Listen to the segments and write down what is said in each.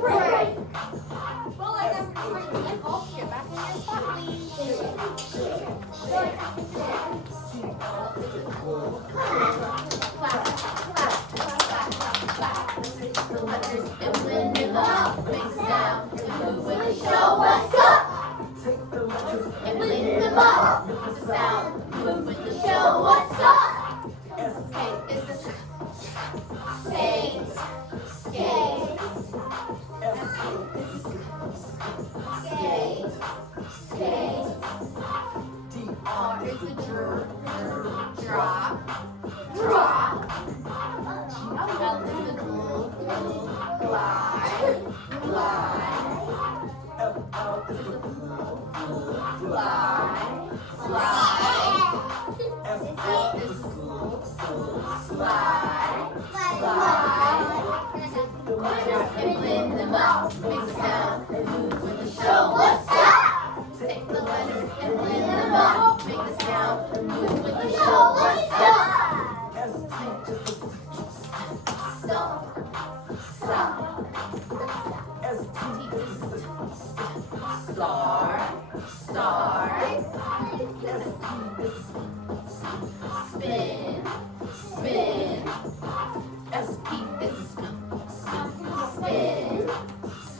Great. Well, I got my off here. Back in your spot, please. The letters and when they up, make a sound and move when they show what's up. And when them up, make a sound, move when they show what's up. Skate is a skate, skate. Skate, skate. R is a drop, drop. L is a glide, glide. F is a fly, fly. S is slide, slide. And when them up, make a sound and move when the show what's up. Take the letters and when them up, make a sound and move when the show what's up. Stop, stop. Star, star. Spin, spin. SP is spin,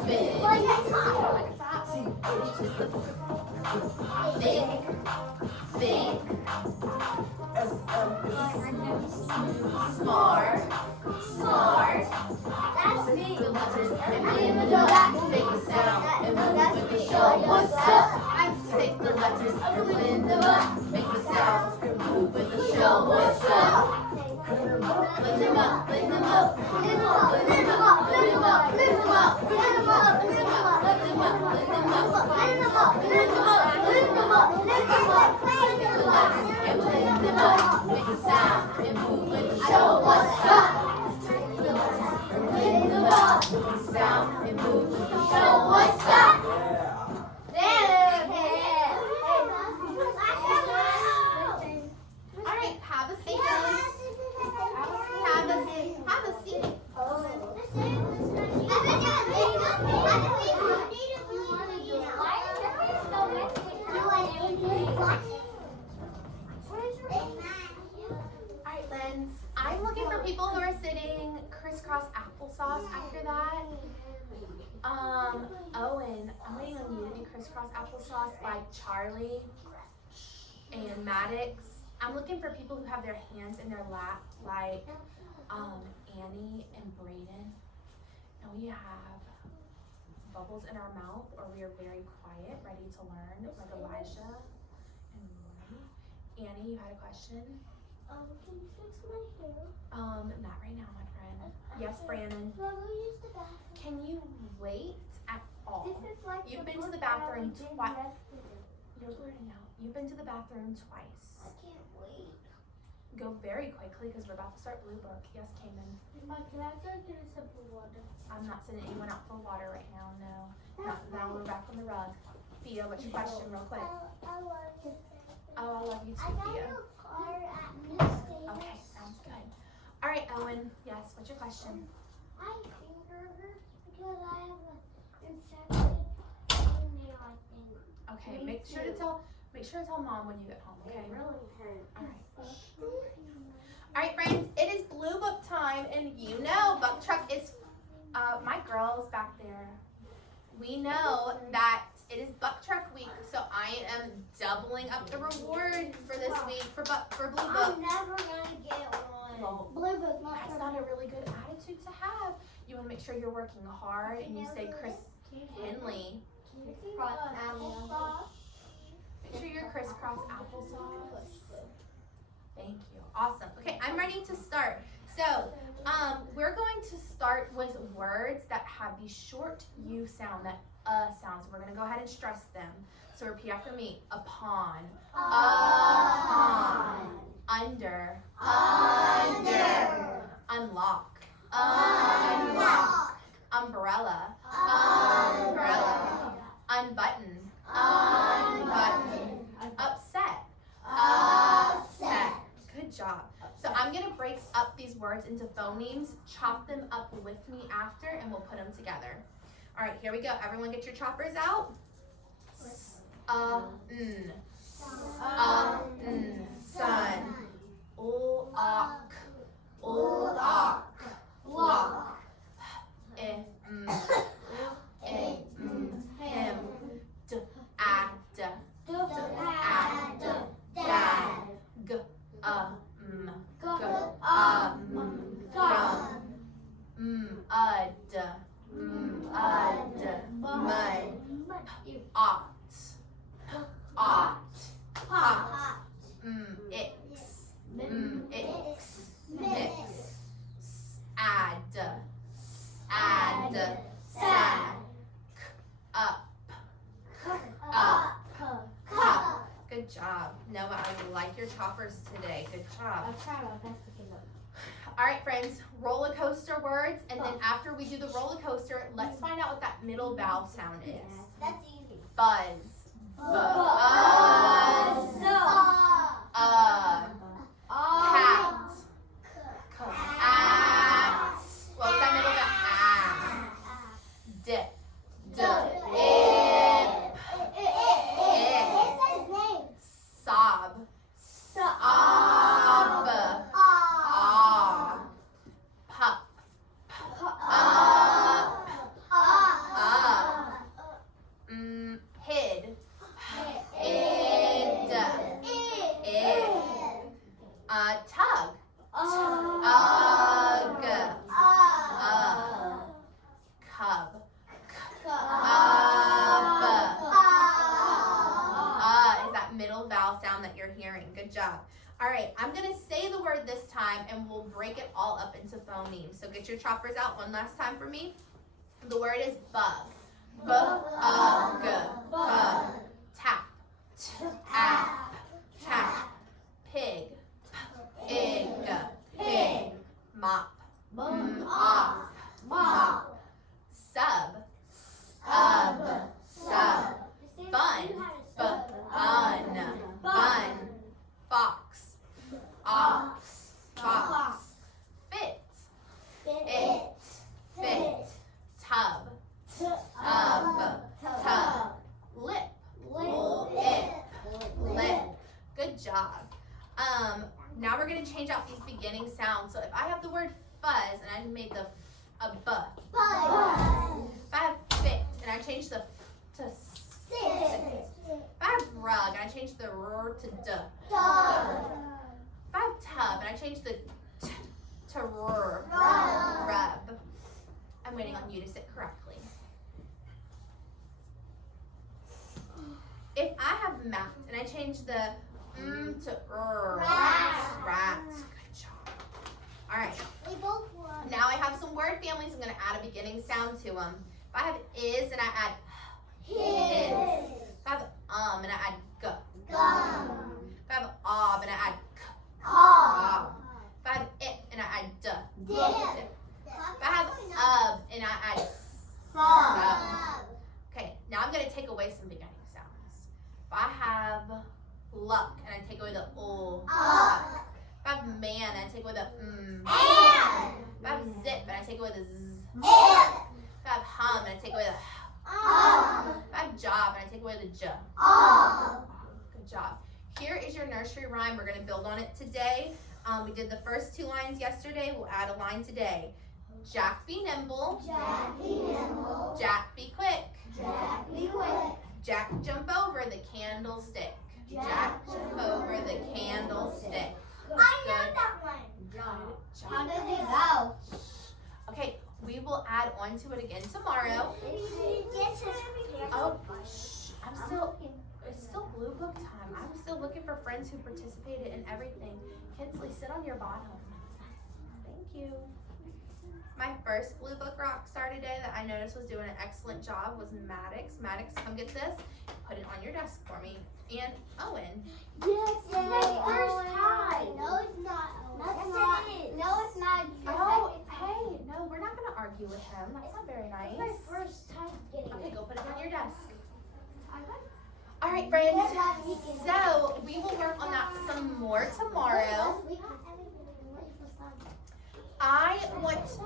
spin. H is the think, think. Smart, smart. That's me. The letters and in the back make a sound and move with the show what's up. Take the letters and in the back make a sound and move with the show what's up. Lift them up, lift them up, lift them up, lift them up, lift them up, lift them up, lift them up, lift them up, lift them up, lift them up, lift them up, lift them up, lift them up, lift them up. Take the letters and lift them up, make a sound and move with the show what's up. Take the letters and lift them up, make a sound and move with the show what's up. All right, have a seat, guys. Have a seat. Alright, Lens. I'm looking for people who are sitting crisscross applesauce after that. Owen, I'm waiting on you to do crisscross applesauce like Charlie and Maddox. I'm looking for people who have their hands in their lap like Annie and Brayden. And we have bubbles in our mouth, or we are very quiet, ready to learn, like Elijah and Rory. Annie, you had a question? Can you fix my hair? Not right now, my friend. Yes, Brandon. Can I go use the bathroom? Can you wait at all? This is like You've been to the bathroom twice. You're learning now. You've been to the bathroom twice. I can't wait. Go very quickly because we're about to start Blue Book. Yes, Cayman. Can I go get a sip of water? I'm not sending anyone out for water right now, no. Now we're back on the rug. Thea, what's your question real quick? I love you. Oh, I love you I too, got Thea. a car at Miss Okay, sounds good. All right, Owen. Yes, what's your question? I finger her because I have an infected fingernail, I think. Okay, Me make sure to tell Mom when you get home, okay? It really hurt. All right. All right, friends, it is Blue Book time, and you know Buck Truck is, my girls back there, we know that it is Buck Truck week, so I am doubling up the reward for this week for Blue Book. I'm never gonna get one. Well, Blue Book, that's not a really good attitude to have. You want to make sure you're working hard, and you say Chris Henley. Make sure you're crisscross applesauce. Thank you. Awesome. Okay, I'm ready to start. So, we're going to start with words that have the short U sound, that sound. So we're going to go ahead and stress them. So repeat after me. Upon. Upon. Under. Under. Unlock. Unlock. Umbrella. Umbrella. Unbutton. Unbutton. Upset. Upset. job. So I'm going to break up these words into phonemes, chop them up with me after, and we'll put them together. All right, here we go. Everyone get your choppers out. N. Sun. Lock. Lock. Him. Dad. Dad. Ought. Mix. Add. Sad. Up. Good job. Noah, I like your choppers today. Good job. I'll try my best to get up. All right, friends, roller coaster words, and then after we do the roller coaster, let's find out what that middle vowel sound is. That's easy. Buzz. Cat. At. What was that middle vowel? Dip. Sob. Pup. Hid. Tug. Cub. Is that middle vowel sound that you're hearing. Good job. All right, I'm going to say the word this time, and we'll break it all up into phonemes. So get your choppers out one last time for me. The word is bug. Bug. Tap. Tap. Tap. Pig. Pig. Mop. Mop. Sub. Bun. Bun. Fox. Fox. Fit. Tub. Lip. Good job. Now we're going to change out these beginning sounds. So if I have the word fuzz and I made the a b. If I have fit and I change the f to sit. If I have rug and I change the r to d. If I have tub and I change the t to r. Rub. I'm waiting on you to sit correctly. If I have mouth and I change the to rats. Good job. All right. We both won. Now I have some word families. I'm going to add a beginning sound to them. If I have is and I add His. If I have and I add g. Gum. If I have ob and I add k. Call. If I have it and I add d. Dip. If I have and I add Sub. Okay, now I'm going to take away some beginning sounds. If I have luck and I take away the o. If I have man and I take away the And. If I have zip and I take away the z. If. If I have hum and I take away the h. If I have job and I take away the j. Good job. Here is your nursery rhyme. We're going to build on it today. We did the first 2 lines yesterday. We'll add a line today. Jack be nimble. Jack be nimble. Jack be quick. Jack be quick. Jack jump over the candlestick. Jack jump over the candlestick. I know that one. Good How job. does it go? Okay, we will add on to it again tomorrow. Oh, shh. It's still blue book time. I'm still looking for friends who participated in everything. Kinsley, sit on your bottom. Thank you. My first blue book rock star today that I noticed was doing an excellent job was Maddox. Maddox, come get this. Put it on your desk for me. And Owen. Yes, it's my first time. No, it's not. No, it's not. Oh, hey, no, we're not going to argue with him. That's not very nice. It's my first time getting Okay, it. go put it on your desk. All right, friends. So we will work on that some more tomorrow. want to,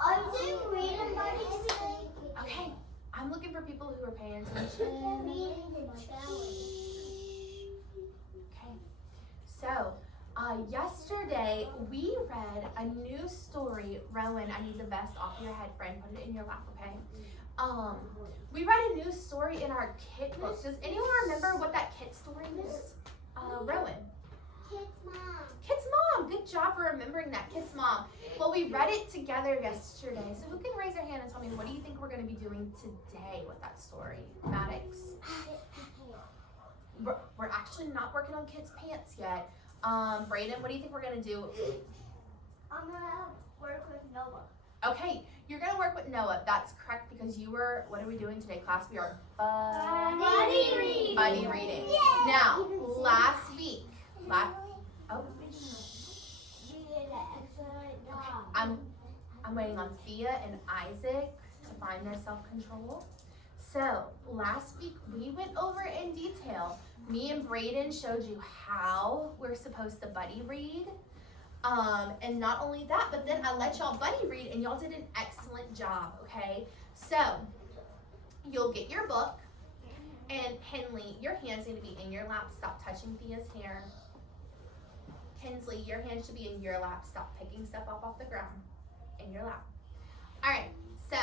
Are you reading buddies? okay, I'm looking for people who are paying attention. Okay, so yesterday we read a new story. Rowan, I need the vest off your head, friend. Put it in your lap, okay? We read a new story in our kit book. Does anyone remember what that kit story is? Rowan. Kids mom. Kid's Mom. Good job for remembering that. Kid's Mom. Well, we read it together yesterday. So who can raise their hand and tell me what do you think we're going to be doing today with that story? Maddox? We're actually not working on Kid's pants yet. Brayden, what do you think we're going to do? I'm gonna work with Noah. Okay, you're going to work with Noah. That's correct because you were, what are we doing today, class? We are Buddy reading. buddy reading. Yay. Now, last week, oh, I'm waiting on Thea and Isaac to find their self-control. So, last week we went over in detail. Me and Brayden showed you how we're supposed to buddy read. And not only that, but then I let y'all buddy read and y'all did an excellent job, okay? So, you'll get your book, and Henley, your hands need to be in your lap. Stop touching Thea's hair. Kinsley, your hands should be in your lap. Stop picking stuff up off the ground. In your lap. All right, so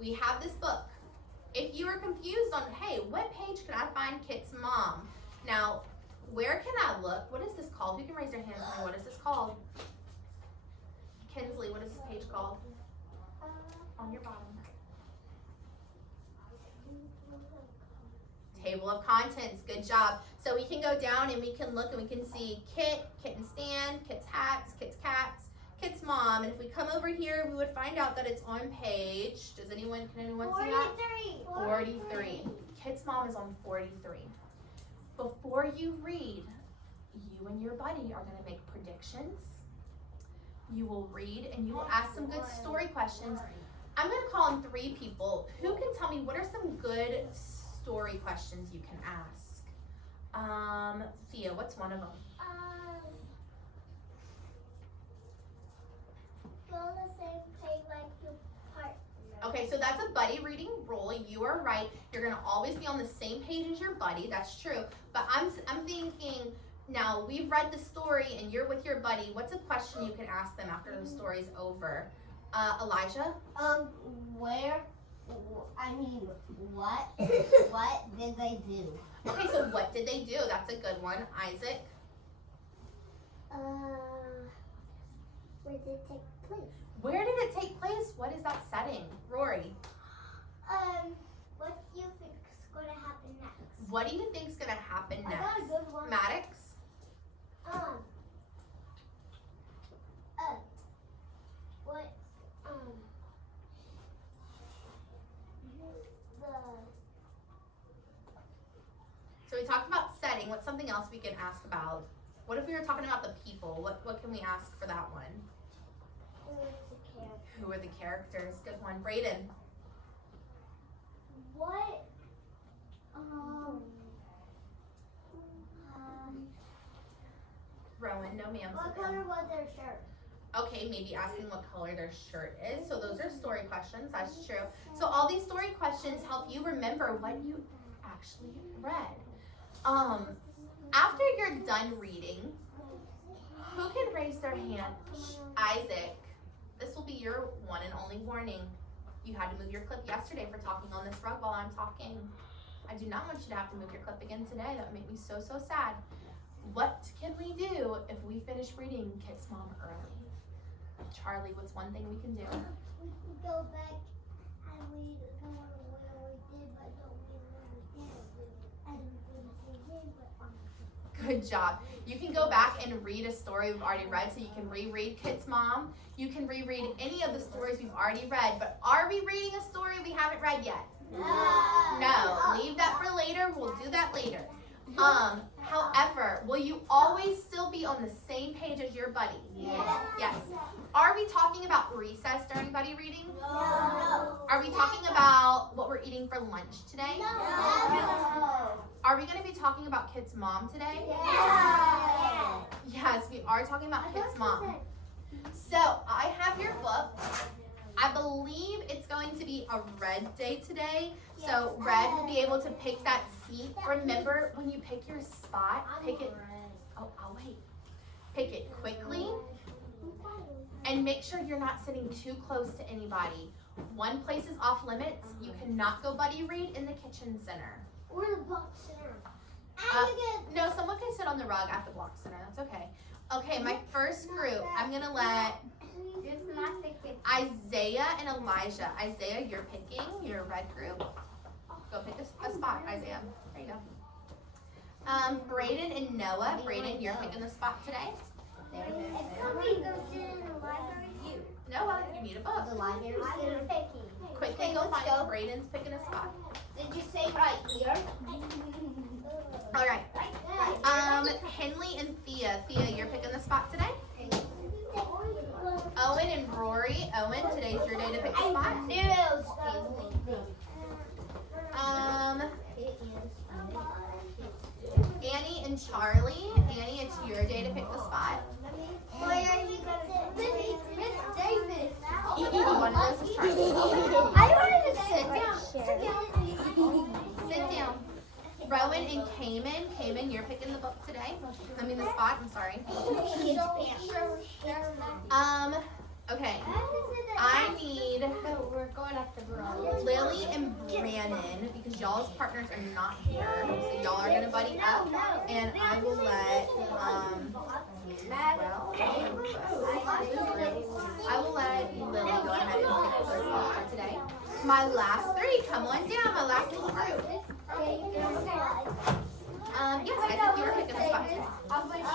we have this book. If you are confused on, hey, what page can I find Kit's Mom? Now, where can I look? What is this called? Who can raise their hand and say, what is this called? Kinsley, what is this page called? On your bottom. Table of contents, good job. So we can go down and we can look and we can see Kit, Kit and Stan, Kit's hats, Kit's cats, Kit's mom. And if we come over here, we would find out that it's on page, can anyone see that? 43. Kit's mom is on 43. Before you read, you and your buddy are gonna make predictions. You will read and you will ask some good story questions. I'm gonna call on 3 people. Who can tell me what are some good story questions you can ask? Thea, what's one of them? Go the same page like your partner. Okay, so that's a buddy reading rule. You are right. You're gonna always be on the same page as your buddy. That's true. But I'm thinking now we've read the story and you're with your buddy. What's a question you can ask them after the story's over? Elijah? What did they do? Okay, so what did they do? That's a good one. Isaac? Where did it take place? Where did it take place? What is that setting? Rory? What do you think is going to happen next? What do you think is going to happen next? I got a good one. Maddox? So we talked about setting. What's something else we can ask about? What if we were talking about the people? What can we ask for that one? Who are the characters? Good one. Brayden? What? Rowan? No, ma'am. What color was their shirt? Okay, maybe asking what color their shirt is. So those are story questions. That's true. So all these story questions help you remember what you actually read. After you're done reading, who can raise their hand? Isaac, this will be your one and only warning. You had to move your clip yesterday for talking on this rug while I'm talking. I do not want you to have to move your clip again today. That would make me so, so sad. What can we do if we finish reading Kit's Mom early? Charlie, what's one thing we can do? We can go back and read some of what we did, but don't read what we did. And we did but Good job. You can go back and read a story we've already read, so you can reread Kit's Mom. You can reread any of the stories we've already read, but are we reading a story we haven't read yet? No. Leave that for later. We'll do that later. However, will you always still be on the same page as your buddy? Yes. Are we talking about recess during buddy reading? No. Are we talking about what we're eating for lunch today? No. Are we going to be talking about Kit's Mom today? Yeah. Yes, we are talking about Kit's mom. So I have your book. I believe it's going to be a red day today. So red will be able to pick that seat. Remember, when you pick your spot, pick it. Oh, I'll wait. Pick it quickly and make sure you're not sitting too close to anybody. One place is off limits. You cannot go buddy read in the kitchen center. Or the box center. No, someone can sit on the rug at the block center. That's okay. Okay, my first group, I'm gonna let Isaiah and Elijah. Isaiah, you're picking your red group. Go pick a spot, Isaiah. There you go. Braden and Noah. Braden, you're picking the spot today. Noah, you need a book. Quickly go find Braden's picking a spot. Did you say right here? All right. Henley and Thea. Thea, you're picking the spot today. Owen and Rory. Owen, today's your day to pick a spot. Annie and Charlie. Annie, it's your day to pick the spot. One of those is Charlie. Sit down. Rowan and Cayman. Cayman, you're picking the book today. I mean the spot, I'm sorry. Okay. I need Lily and Brandon because y'all's partners are not here. So y'all are gonna buddy up and I will let Lily go ahead and pick the spot for today. My last three, come on down, my last little group. Yes, I think you were picking the spot today. Everybody's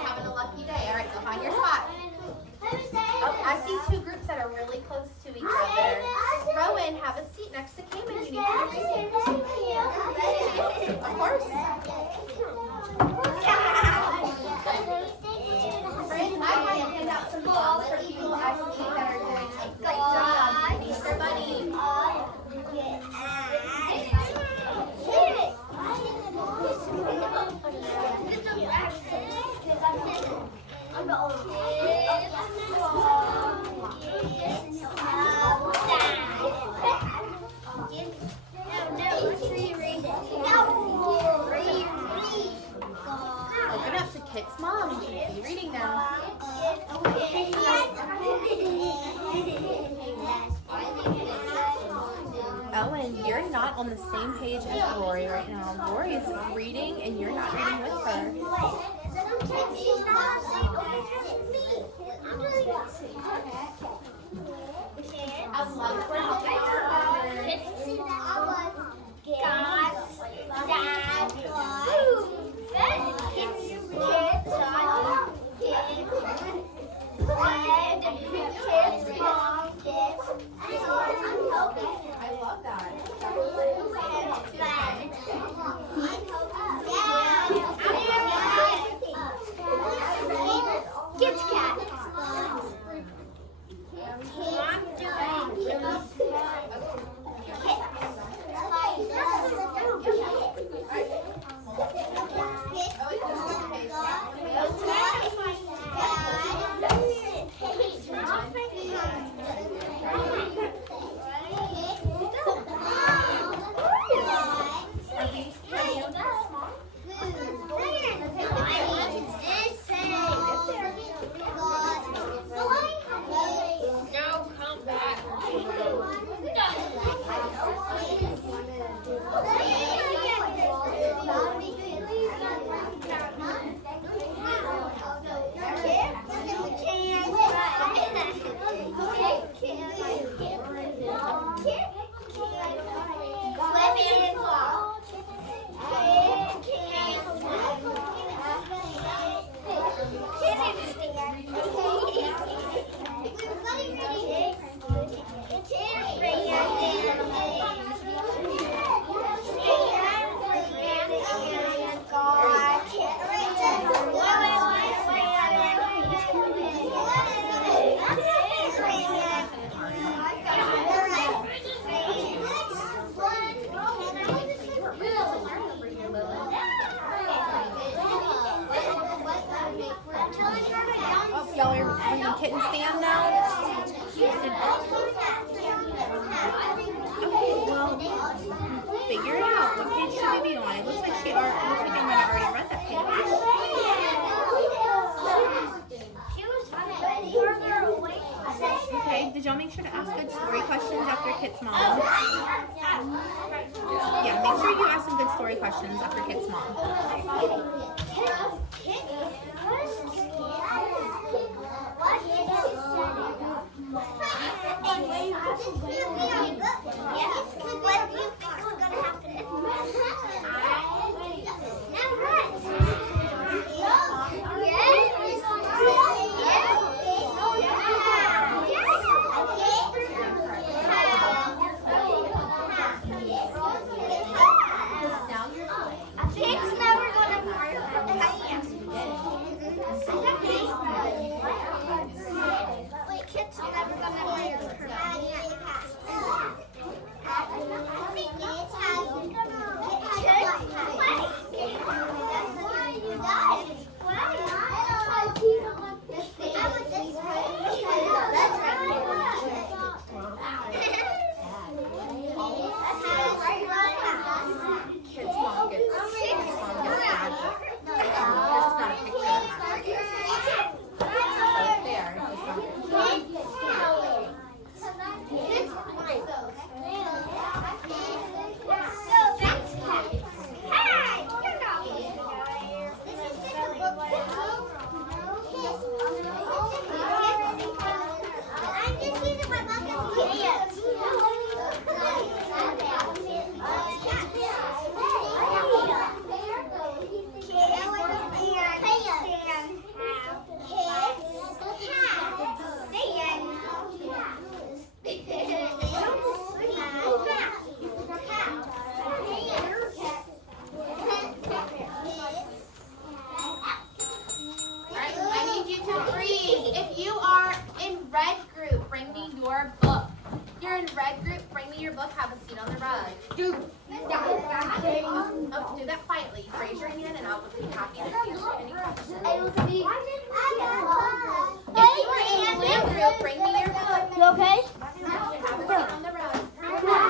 having a lucky day. All right, go find your spot. Oh, I see two groups that are really close to each other. Rowan, have a seat next to Cayman. You need to have a seat. Of course. I might hand out some balls for people I see that are doing a great job. Need your money. Open up to Kit's mom. You should be reading now. Owen, you're not on the same page as Rory right now. Rory is reading and you're not reading with her. I love for helping our I love that. Kit's cat. did y'all make sure to ask good story questions after Kit's mom? Yeah, make sure you ask some good story questions after Kit's mom. What do you think is going to happen if It's never gonna work. Wait, kids are never gonna work. Kit's mom gets mad. There's just not a picture that matches. But it's there. Have a seat on the rug. Do that quietly. Raise your hand and I'll be happy to answer any questions. If you are in the blue group, bring me your book. You okay? Have a seat on the rug. Thank you.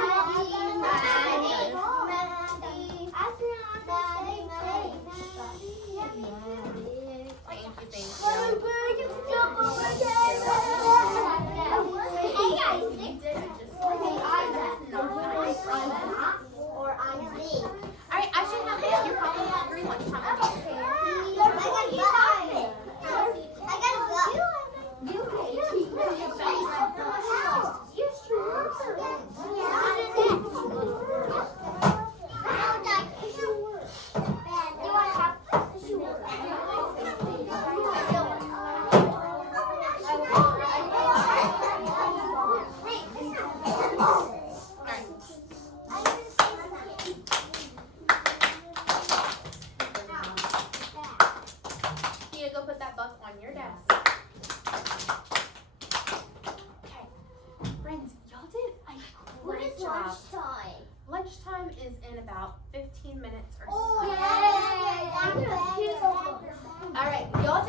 Alright, I should have this. You're probably hungry lunchtime. Go put that book on your desk. Okay, friends, y'all did a great job. Lunchtime is in about 15 minutes or so. All right, y'all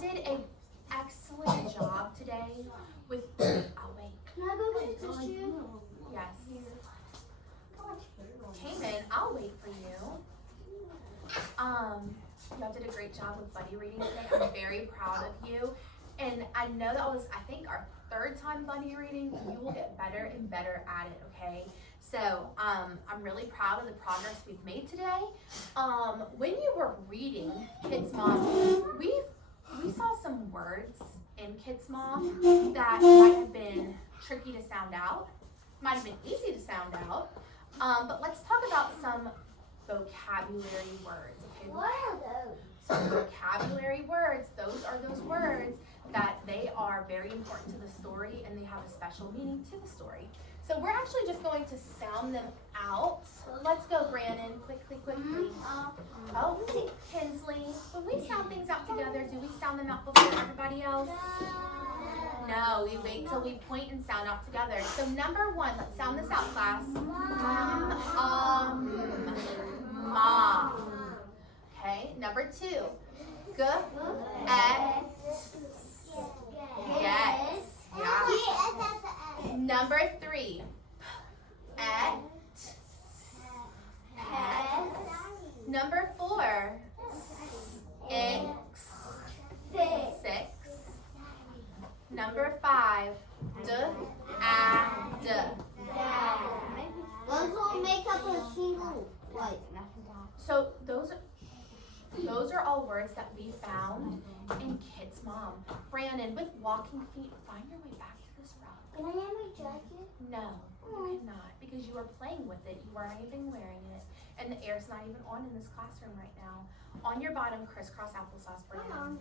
did a excellent job today with. I'll wait. Can I go get a tissue? Yes. Cayman, I'll wait for you. Y'all did a great job with buddy reading today. I'm very proud of you. And I know that was, I think, our 3rd time buddy reading. You will get better and better at it, okay? So, I'm really proud of the progress we've made today. When you were reading Kit's Mom, we saw some words in Kit's Mom that might have been tricky to sound out, might have been easy to sound out. But let's talk about some vocabulary words, okay? What are those? Some vocabulary words, those are those words that they are very important to the story and they have a special meaning to the story. So we're actually just going to sound them out. Let's go, Brandon, quickly. Oh, Kinsley, when we sound things out together, do we sound them out before everybody else? No, we wait till we point and sound out together. So number 1, let's sound this out, class. Mom. Okay, number 2. Get. Yeah. Number 3. Pet. Number 4. found in Kit's mom. Brandon, with walking feet, find your way back to this rug. Can I have my jacket? No, you cannot, because you are playing with it. You aren't even wearing it, and the air's not even on in this classroom right now. On your bottom, crisscross applesauce, Brandon.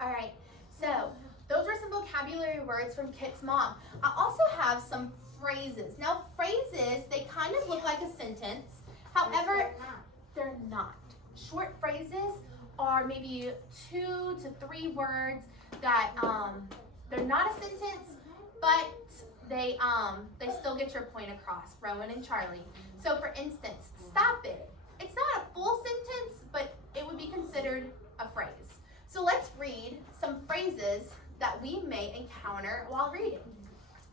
All right, so those were some vocabulary words from Kit's mom. I also have some phrases. Now, phrases, they kind of look like a sentence. However, they're not. Short phrases are maybe 2 to 3 words that they're not a sentence, but they still get your point across. Rowan and Charlie. So, for instance, stop it. It's not a full sentence, but it would be considered a phrase. So let's read some phrases that we may encounter while reading.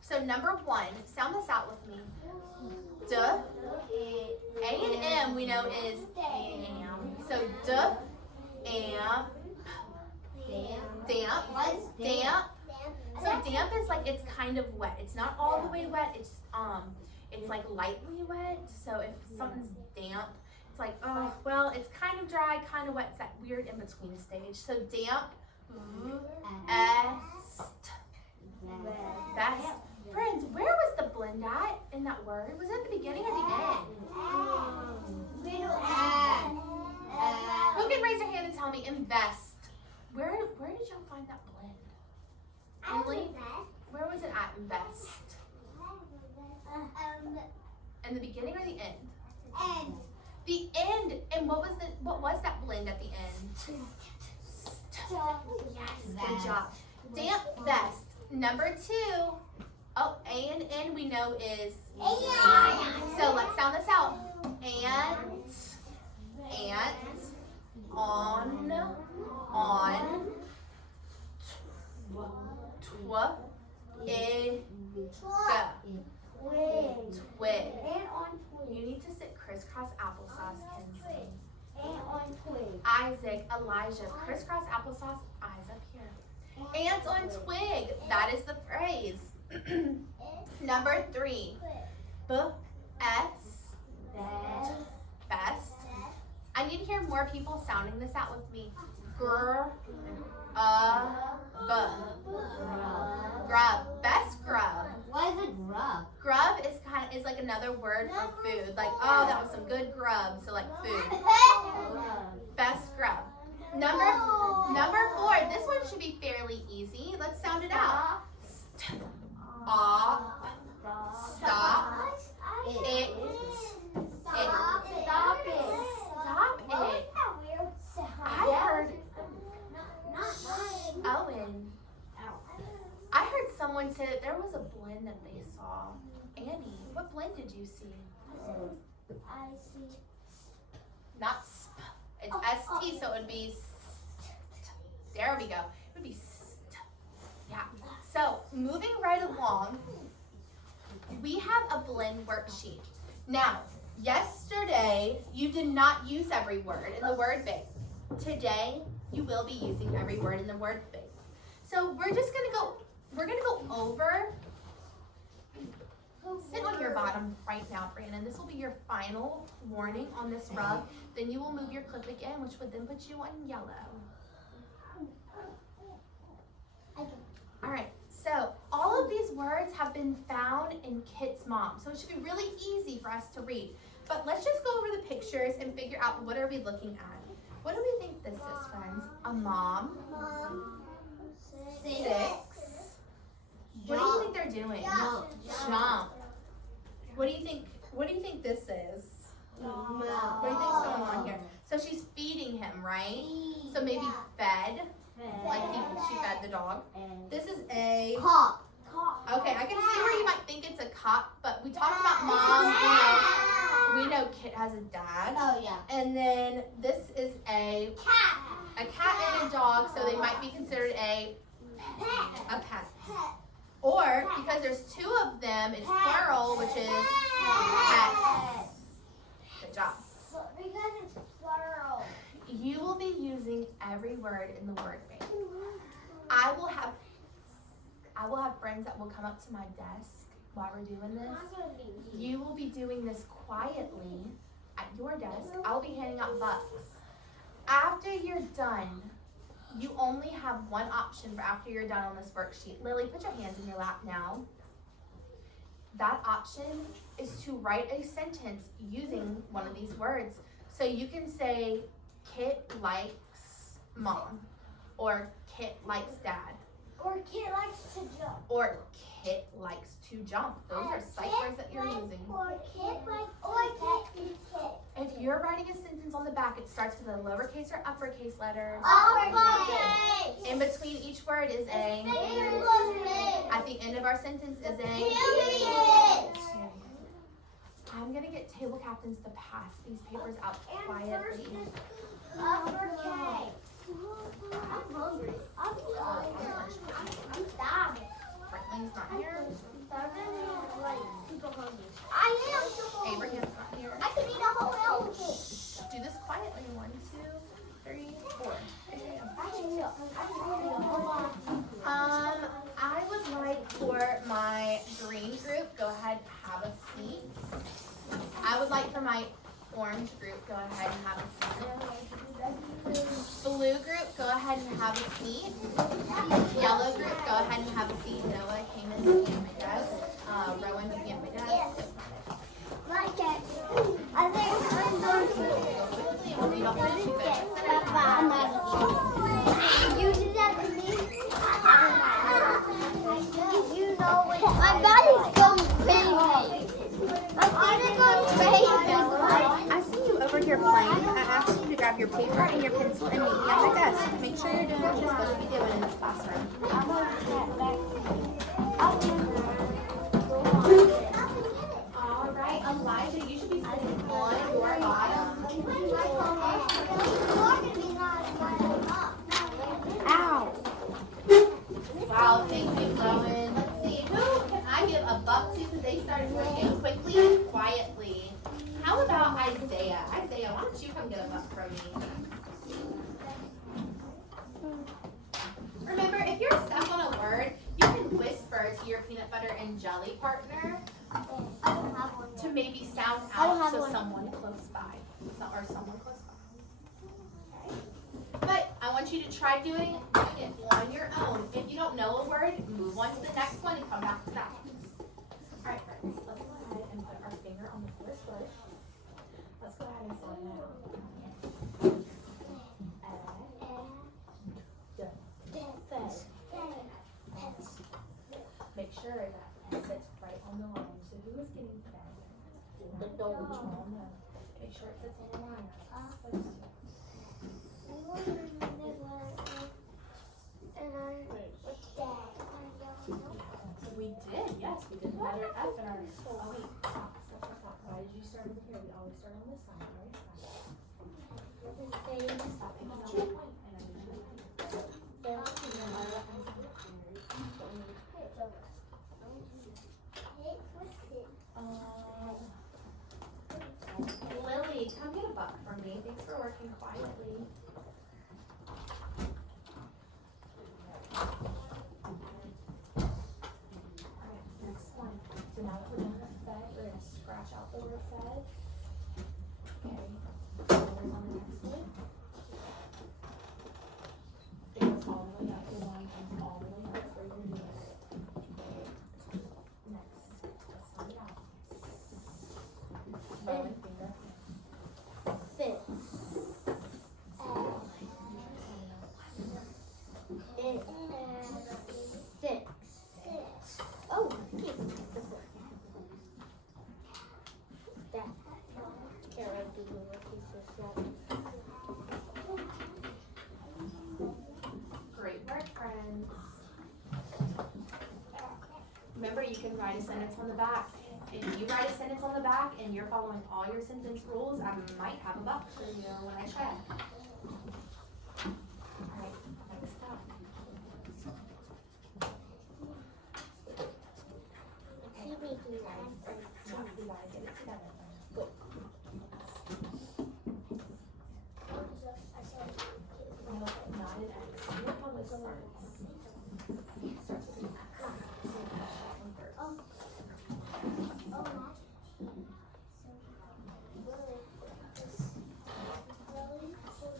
So number 1, sound this out with me. Duh. A and M we know is am. So duh, am, damp. What's damp? So damp is like it's kind of wet. It's not all the way wet. It's like lightly wet. So if something's damp, it's like, oh, well, it's kind of dry, kind of wet. It's that weird in between stage. So damp, best. Friends, where was the blend at in that word? Was it at the beginning or the end? Who can raise their hand and tell me invest? Where did y'all find that blend? Emily, where was it at invest? In the beginning or the end? End. The end. And what was that blend at the end? Yes, good job. Damp vest. Number 2. Oh, A and N we know is so let's sound this out. Ant, on, twig. You need to sit crisscross applesauce, Kinsley. Isaac, Elijah, crisscross applesauce, eyes up here. Ant on twig, that is the phrase. Number 3, best. I need to hear more people sounding this out with me. Grub, best grub. What is a grub? Grub is like another word for food. Like, oh, that was some good grub. So like food. Best grub. Number 4. This one should be fairly easy. Let's sound it out. Stop it. I heard someone say that there was a blend that they saw. Annie, what blend did you see? I see. Not sp. It's ST, so it would be st. There we go. It would be st. Yeah. So, moving right along, we have a blend worksheet. Now, yesterday, you did not use every word in the word bank. Today, you will be using every word in the word bank. So, we're gonna go over. Sit on your bottom right now, Brandon. This will be your final warning on this rug. Then you will move your clip again, which would then put you on yellow. All right, so all of these words have been found in Kit's mom. So it should be really easy for us to read. But let's just go over the pictures and figure out what are we looking at. What do we think this is, friends? A mom. Six. What do you think they're doing? Jump. What do you think this is? What do you think's going on here? So she's feeding him, right? So maybe fed, like she fed the dog. This is a Cop. Okay, I can see where you might think it's a cop, but we talked about mom. We know Kit has a dad. Oh yeah. And then this is a cat and a dog, so they might be considered a pet. Or, because there's 2 of them, it's plural, which is pets. Good job. Because it's plural. You will be using every word in the word bank. I will have friends that will come up to my desk while we're doing this. You will be doing this quietly at your desk. I'll be handing out bucks. After you're done, you only have one option for after you're done on this worksheet. Lily, put your hands in your lap now. That option is to write a sentence using one of these words. So you can say, Kit likes mom, or Kit likes dad, Or Kit likes to jump. or Kit likes to jump. Those are sight words that you're using. Or Kit likes to Kit. If you're writing a sentence on the back, it starts with a lowercase or uppercase letter. Uppercase. In between each word is a. At the end of our sentence is a. Period. I'm gonna get table captains to pass these papers out quietly. Uppercase. I'm hungry. I'm starving. Franklin's not here. Super hungry. I am super hungry. Abraham's not here. I can eat a whole elephant. Shh. Do this quietly. 1, 2, 3, 4. I can eat a whole lot. I would like for my green group, go ahead and have a seat. I would like for my orange group, go ahead and have a seat. Blue group, go ahead and have a seat. Yellow group, go ahead and have a seat. Noah came in to get my desk. Rowan can get my desk. My cat. I think I'm going to You don't finish, you finish. You do that to me? You know what? My body's going crazy. My body's going crazy. I see you over here playing. I asked you to grab your paper and your pencil and meet me at my desk. Make sure you're doing what you're supposed to be doing in this classroom. All right, Elijah, you should be sitting on your bottom. Ow. Wow, thank you, Rowan. Let's see, who can I give a buck to because they started working quickly and quietly? How about Isaiah? Isaiah, why don't you come get a buck from me? Remember, if you're stuck on a word, you can whisper to your peanut butter and jelly partner to maybe sound out so someone close by, or someone close by. Okay. But I want you to try doing it on your own. If you don't know a word, move on to the next one and come back to that one. All right, friends, let's go ahead and put our finger on the first word. Let's go ahead and sound it out. Make sure that it sits right on the line. So who is getting fed? The dog. Make sure it sits on the line. It's supposed to. We did, yes, we did the letter F in our. Oh wait, stop. Why did you start over here? We always start on this side, right? Stop picking on the point. Lily, come get a buck from me. Thanks for working quietly. Alright, next one. So now that we're done with fed, we're going to scratch out the word fed. Okay. Fingers on the next one. It goes all the way up. The line comes all the way up. We're going to do it. Next. Let's start it out. Rowan finger. Oh, Great work, friends. Remember, you can write a sentence on the back. If you write a sentence on the back and you're following all your sentence rules, I might have a buck for you when I check. All right, next up. We gotta get it together. No, not an X. Look how this starts. It starts with an X. So that one first.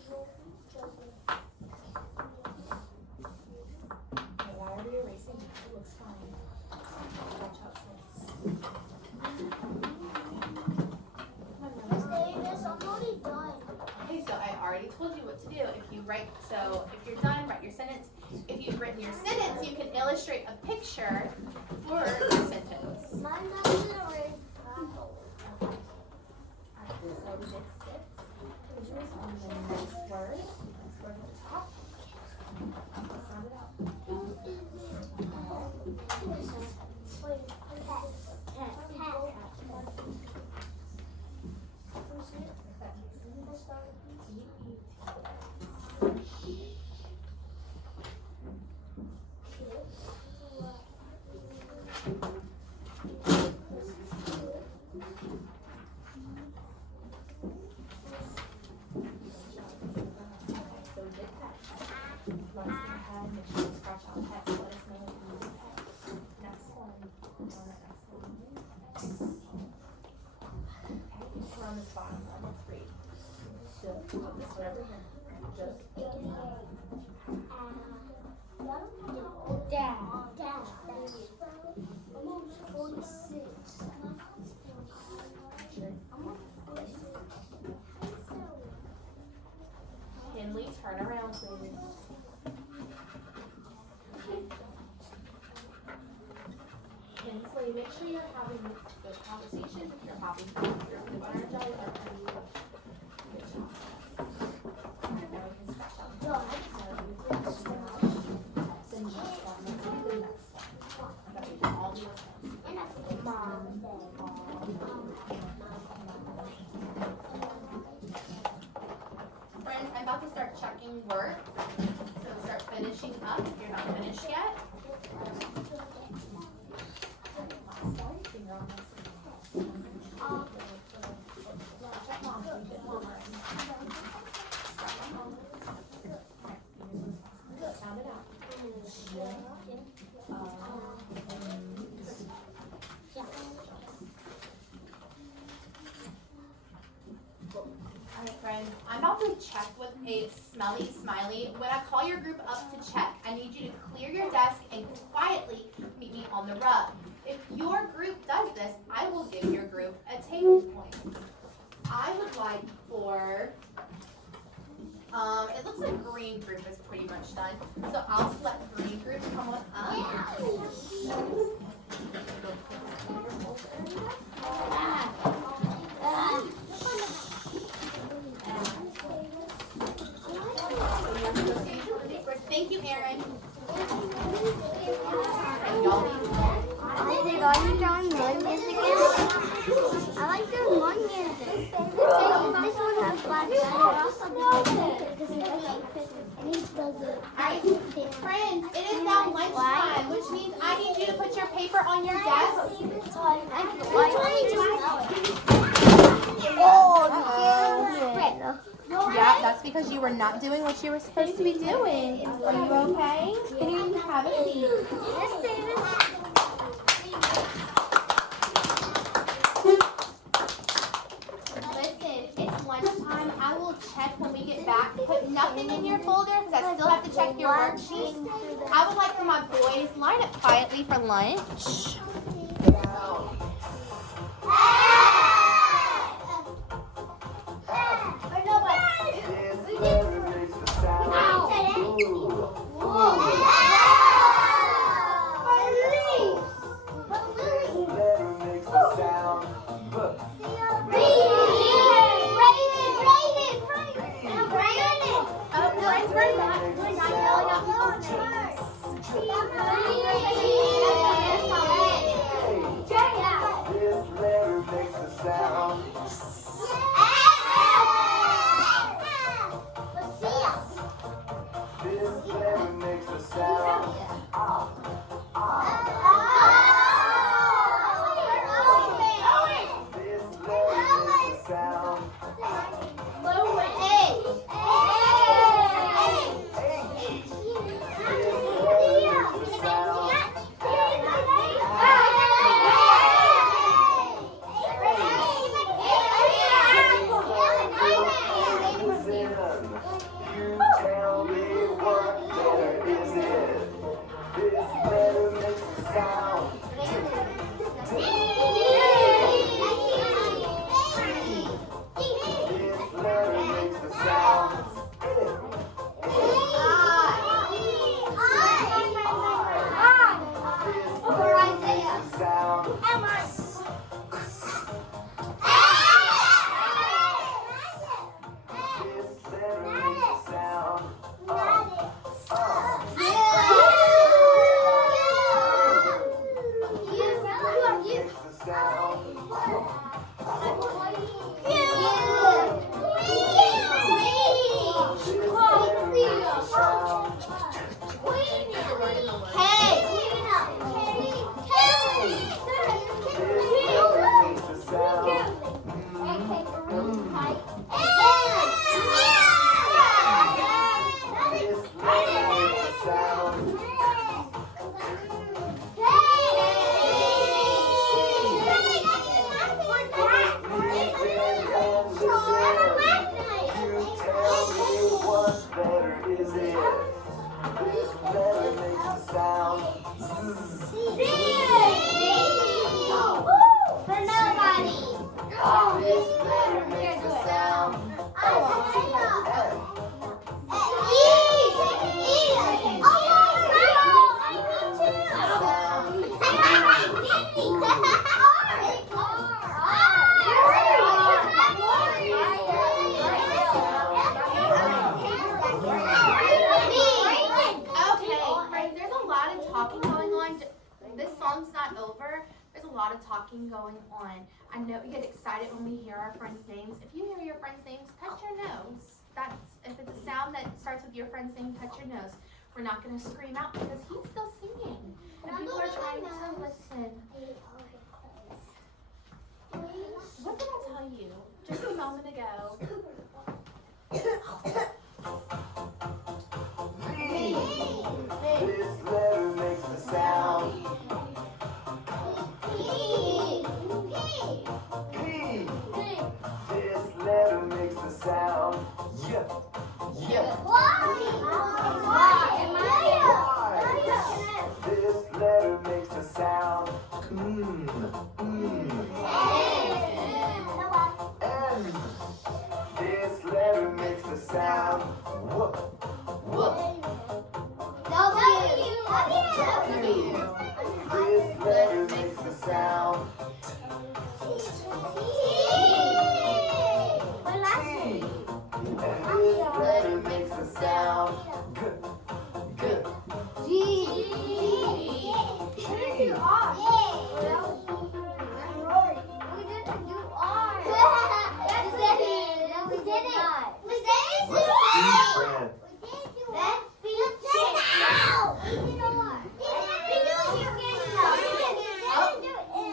if you're done, write your sentence. If you've written your sentence, you can illustrate a picture for your sentence. My number is So we did 6 pictures on the next word. Next word at the top. Sound it out. So we did text. Let's go ahead, make sure we scratch out text. Let us know what you need. Next one. On the next one. Okay, we're on this bottom one. Let's read. So, this whatever here. Just Dad. Almost 46. Kinley, turn around, please. Kinsley, make sure you're having good conversations if you're having your group energized or good job. Now we can scratch out the dog. Now we can scratch out the next one. Let's do the next one. Okay, we can all do it. Mom. Friends, I'm about to start checking work. So start finishing up if you're not finished yet. Sound it out. Alright friends, I'm about to check with a smelly smiley. When I call your group up to check, I need you to clear your desk and quietly meet me on the rug. If your group does this, I will give your group a table point. I would like for, it looks like green group is pretty much done. So I'll let green group come on up. Thank you, Erin. Are you drawing more music again? I like the more music. This one has black Alright, friends, it is now lunchtime, which means I need you to put your paper on your desk. Yeah, that's because you were not doing what you were supposed to be doing. Are you okay? Have a seat. Yes, Davis. Listen, it's lunchtime. I will check when we get back. Put nothing in your folder because I still have to check your worksheet. I would like for my boys line up quietly for lunch. letter makes a sound. For nobody. This letter makes a sound. Talking going on. I know we get excited when we hear our friends' names. If you hear your friends' names, touch your nose. That's if it's a sound that starts with your friend's name, touch your nose. We're not going to scream out because he's still singing. And people are trying to listen. What did I tell you just a moment ago? This letter makes the sound. This letter makes the sound. Yeah. This letter makes the sound. And this letter makes the sound. Whoop. This letter makes the sound. And this letter makes a sound. Good.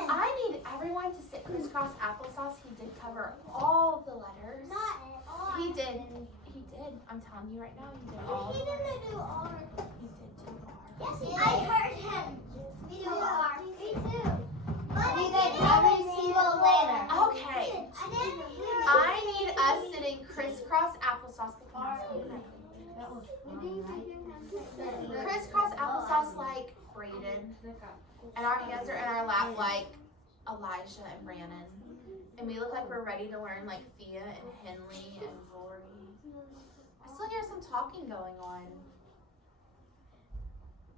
I need everyone to sit crisscross applesauce. He did cover all the letters. He did. I'm telling you right now, he did all. He did do R. Yes, I heard him do R. Me too. But he did every single letter. Okay. I need us sitting crisscross applesauce. Crisscross applesauce like Brayden. And our hands are in our lap like Elijah and Brandon. And we look like we're ready to learn like Thea and Henley and Rory. I still hear some talking going on.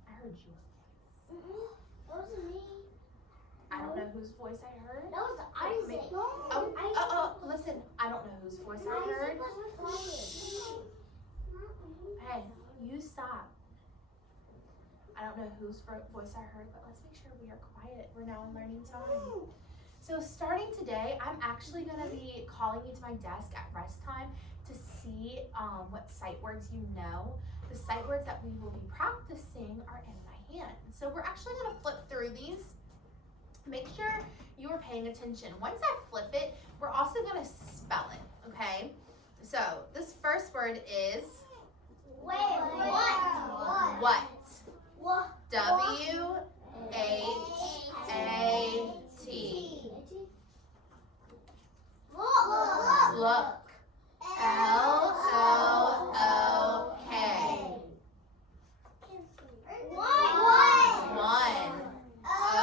I heard you. That was me. I don't know whose voice I heard. That was Isaac. Listen, I don't know whose voice I heard. Hey, you stop. I don't know whose voice I heard, but let's make sure we are quiet. We're now in learning time. So starting today, I'm actually going to be calling you to my desk at rest time to see what sight words you know. The sight words that we will be practicing are in my hand. So we're actually going to flip through these. Make sure you are paying attention. Once I flip it, we're also going to spell it, okay? So this first word is What? W-H-A-T. Look. L-O-O-K. One.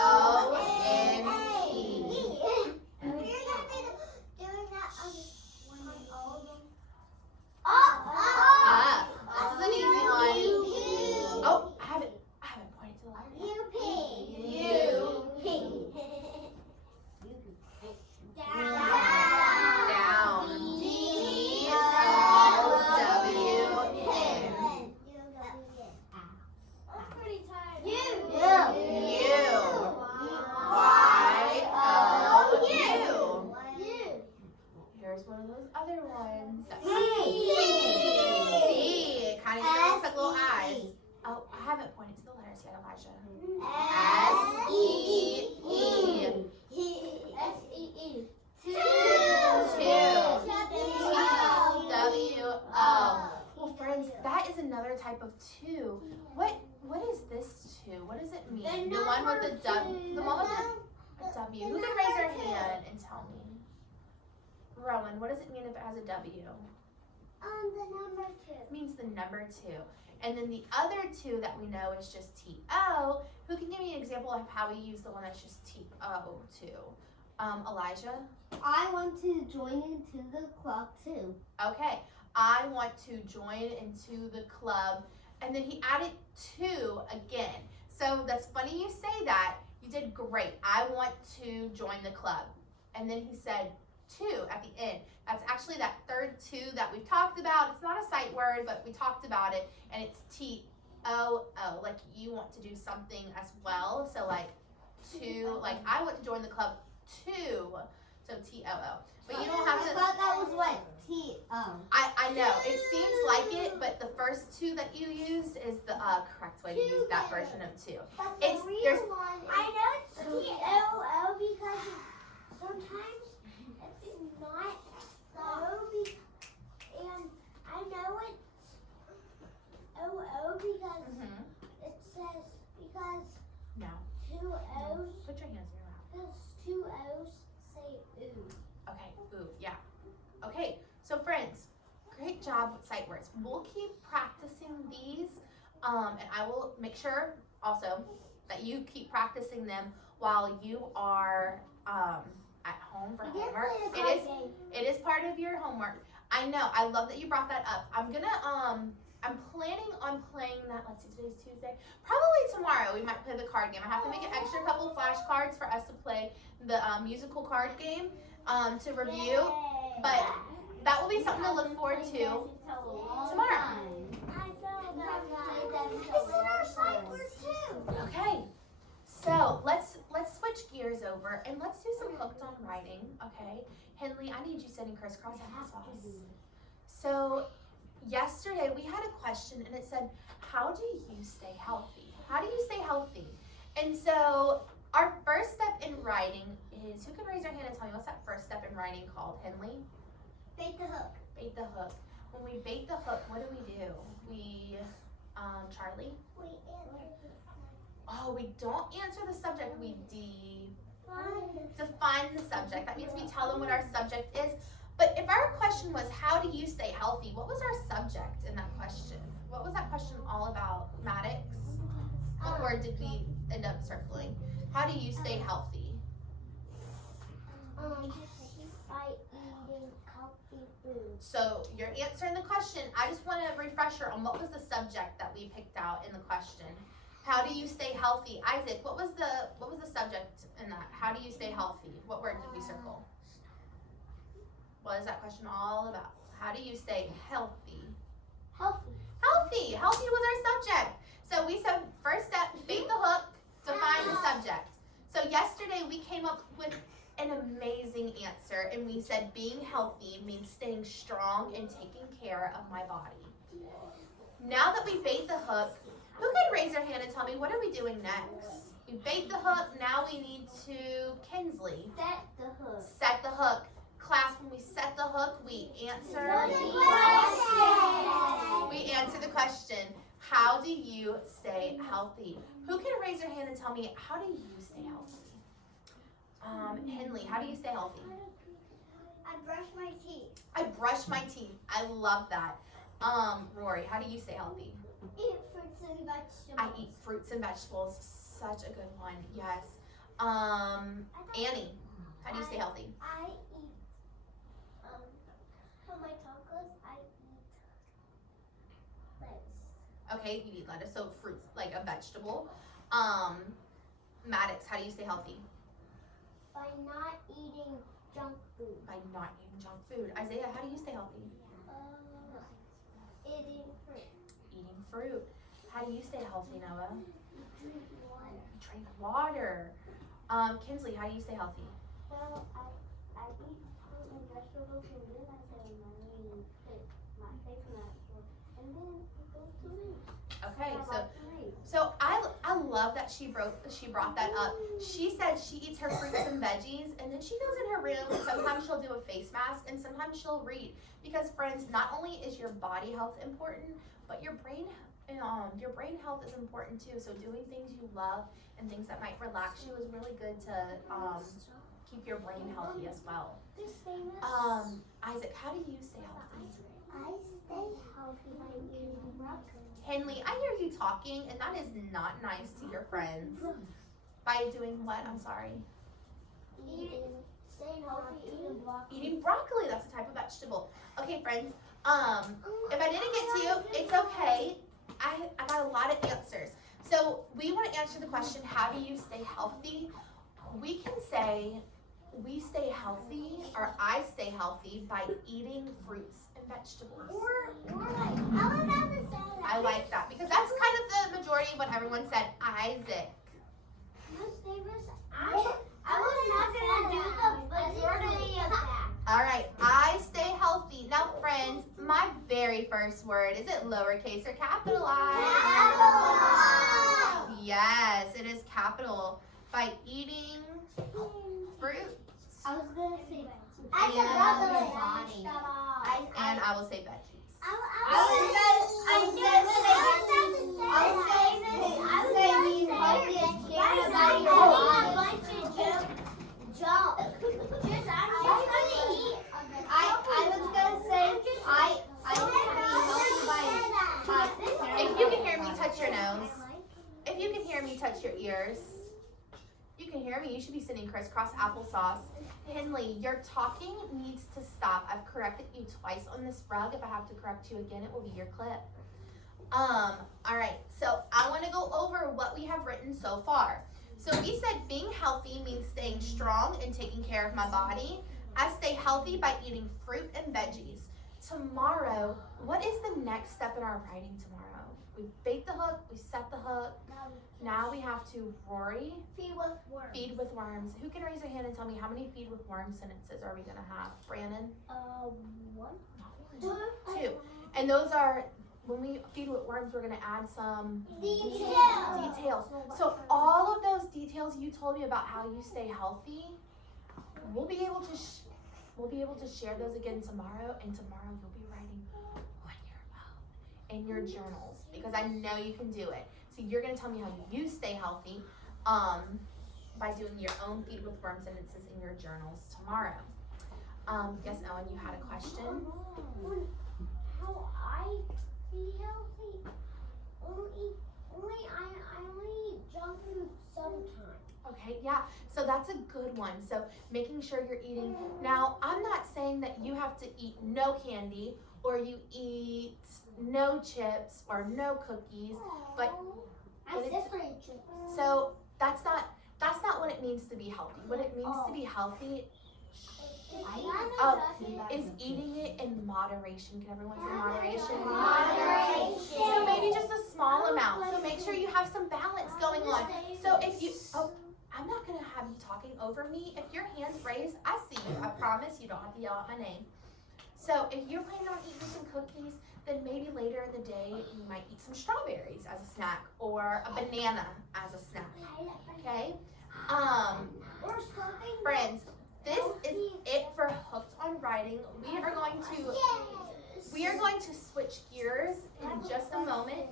O-N-E. Up. This is an easy one. Oh, I haven't pointed to the letter yet. Down. D-O-W-N. Y-O-U. Here's one of those other ones. C. Kind of looks like little eyes. Oh, I haven't pointed to the letters yet, Elijah. S-E-E. T-W-O. Well, friends, that is another type of two. What is this two? What does it mean? The one with the W. The one with a W. Who can raise their hand and tell me? Rowan, what does it mean if it has a W? The number 2. It means the number 2. And then the other two that we know is just T-O. Who can give me an example of how we use the one that's just T-O too? Elijah? I want to join into the club too. Okay, I want to join into the club. And then he added two again. So that's funny you say that. You did great. I want to join the club. And then he said two at the end. That's actually that third two that we've talked about. It's not a sight word, but we talked about it. And it's T-O-O, like you want to do something as well. So like two, like I want to join the club too. So T-O-O. But you don't have I to. thought that was what? T-O. I know, it seems like it, but the first two that you used is the correct way to use that version of two. But It's- the real there's- one I know it's T-O-O because sometimes it's not O, and I know it's O-O because it says, because No. two O's, Put your hands in your lap. because two O's say ooh. Okay, ooh, yeah. Okay, so friends, great job with sight words. We'll keep practicing these, and I will make sure also that you keep practicing them while you are at home for homework. It is part of your homework. I know, I love that you brought that up. I'm planning on playing that, let's see, today's Tuesday. Probably tomorrow we might play the card game. I have to make an extra couple flashcards for us to play the musical card game to review. But that will be something to look forward to tomorrow. Okay, so let's switch gears over and let's do some hooked on writing. Okay, Henley, I need you sitting crisscross applesauce. So yesterday we had a question and it said, how do you stay healthy? How do you stay healthy? And so our first step in writing is, who can raise their hand and tell me what's that first step in writing called, Henley? Bait the hook. Bait the hook. When we bait the hook, what do? We, Charlie? Oh, we don't answer the subject, we define the subject. That means we tell them what our subject is. But if our question was, how do you stay healthy? What was our subject in that question? What was that question all about, Maddox? What word did we end up circling? How do you stay healthy? By eating healthy food. So you're answering the question. I just want a refresher on what was the subject that we picked out in the question. How do you stay healthy? Isaac, what was the subject in that? How do you stay healthy? What word did we circle? What is that question all about? How do you stay healthy? Healthy. Healthy was our subject. So we said first step, bait the hook, define the subject. So yesterday we came up with an amazing answer and we said being healthy means staying strong and taking care of my body. Now that we bait the hook, who can raise their hand and tell me what are we doing next? We bait the hook, now we need to, Kinsley. Set the hook. Set the hook. Class, when we set the hook, we answer the question. How do you stay healthy? Who can raise their hand and tell me, how do you stay healthy? Henley, how do you stay healthy? I brush my teeth. I brush my teeth. I love that. Rory, how do you stay healthy? Eat fruits and vegetables. I eat fruits and vegetables. Such a good one. Yes. Annie, how do you stay healthy? I eat, for my tacos, I eat lettuce. Okay, you eat lettuce, so fruits, like a vegetable. Maddox, how do you stay healthy? By not eating junk food. By not eating junk food. Isaiah, how do you stay healthy? Eating fruit. Eating fruit. How do you stay healthy, Noah? Drink water. Drink water. Kinsley, how do you stay healthy? Well, I eat fruit and vegetables, and then I say my face mask, and then it goes to me. Okay, so I love that she brought that up. She said she eats her fruits and veggies, and then she goes in her room and sometimes she'll do a face mask and sometimes she'll read. Because friends, not only is your body health important, but your brain health is important too. So doing things you love and things that might relax you is really good to keep your brain healthy as well. Isaac, how do you stay healthy? I stay healthy by eating broccoli. Henley, I hear you talking, and that is not nice to your friends. By doing what? I'm sorry. Staying healthy, eating broccoli. Eating broccoli, that's a type of vegetable. Okay, friends, if I didn't get to you, it's okay. I got a lot of answers. So we want to answer the question, how do you stay healthy? We can say we stay healthy, or I stay healthy by eating fruits and vegetables. Or like, I was about to say that. I like that because that's kind of the majority of what everyone said. Isaac. Most neighbors, I was not gonna do the majority of that. All right, I stay healthy. Now, friends, my very first word, is it lowercase or capitalized? Capital. Yes, it is capital. By eating fruits. I was gonna say I said broccoli. And I will say veggies. If you can hear me, touch your nose. If you can hear me, touch your ears. You can hear me. You should be sitting crisscross applesauce. Henley, your talking needs to stop. I've corrected you twice on this rug. If I have to correct you again, it will be your clip. All right, so I want to go over what we have written so far. So we said being healthy means staying strong and taking care of my body. I stay healthy by eating fruit and veggies. Tomorrow, what is the next step in our writing tomorrow? We bait the hook, we set the hook. Now we have to, Rory, Feed with worms. feed with worms. Who can raise their hand and tell me how many feed with worms sentences are we gonna have? Brandon? One. Two. And those are, when we feed with worms, we're gonna add some details. So all of those details you told me about how you stay healthy, we'll be able to share those again tomorrow, and tomorrow you'll be writing on your own in your journals because I know you can do it. So you're gonna tell me how you stay healthy by doing your own feed with worm sentences in your journals tomorrow. Yes, Ellen, you had a question? How I be healthy? I only eat junk food sometimes. Okay, yeah, so that's a good one. So making sure you're eating. Now, I'm not saying that you have to eat no candy or you eat no chips or no cookies, but so that's not what it means to be healthy. What it means to be healthy is eating it in moderation. Can everyone say moderation? Moderation. So maybe just a small amount. So make sure you have some balance going on. So if you, I'm not gonna have you talking over me. If your hand's raised, I see you. I promise you don't have to yell out my name. So if you're planning on eating some cookies, then maybe later in the day you might eat some strawberries as a snack or a banana as a snack. Okay? Friends, this is it for Hooked on Writing. We are going to switch gears in just a moment.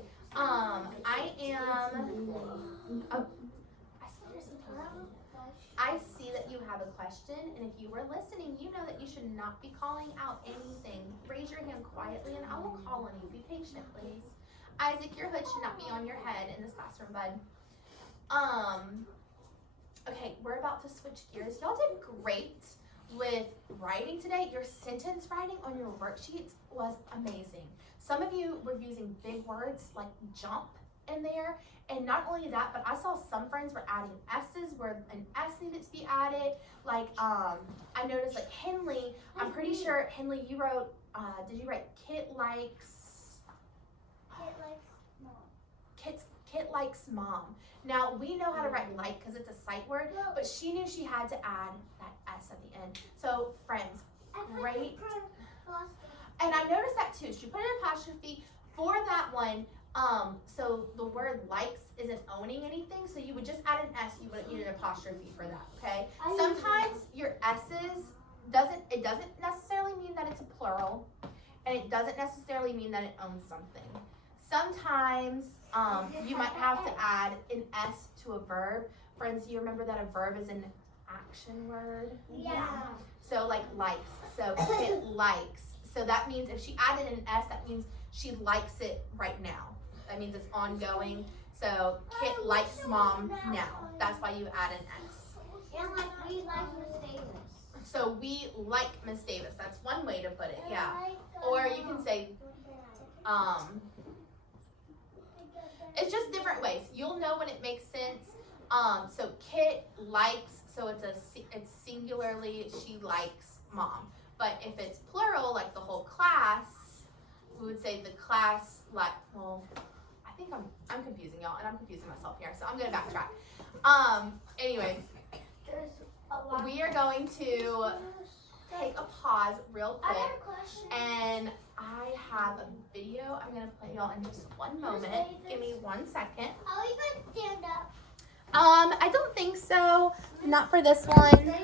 I see that you have a question, and if you were listening, you know that you should not be calling out anything. Raise your hand quietly, and I will call on you. Be patient, please. Isaac, your hood should not be on your head in this classroom, bud. Okay, we're about to switch gears. Y'all did great with writing today. Your sentence writing on your worksheets was amazing. Some of you were using big words like jump in there, and not only that, but I saw some friends were adding S's where an S needed to be added. Like I noticed like Henley, I'm pretty sure Henley you wrote, did you write Kit likes mom. Now we know how to write like because it's a sight word, but she knew she had to add that S at the end. So friends, great. And I noticed that too. She put an apostrophe for that one. So the word likes isn't owning anything, so you would just add an S, you wouldn't need an apostrophe for that, okay? Sometimes your S's doesn't necessarily mean that it's a plural, and it doesn't necessarily mean that it owns something. Sometimes you might have to add an S to a verb. Friends, do you remember that a verb is an action word? Yeah. So like likes, so it likes. So that means if she added an S, that means she likes it right now. That means it's ongoing. So Kit likes mom now. That's why you add an S. And like we like Miss Davis. So we like Miss Davis. That's one way to put it, yeah. Or you can say, it's just different ways. You'll know when it makes sense. So Kit likes, so it's singularly, she likes mom. But if it's plural, like the whole class, we would say the class like, well, I think I'm confusing y'all, and I'm confusing myself here, so I'm gonna backtrack. Anyways, we are going to take a pause real I quick, have a question. and I have a video I'm gonna play y'all in just one moment. Give me 1 second. Are we gonna stand up? I don't think so. Not for this one.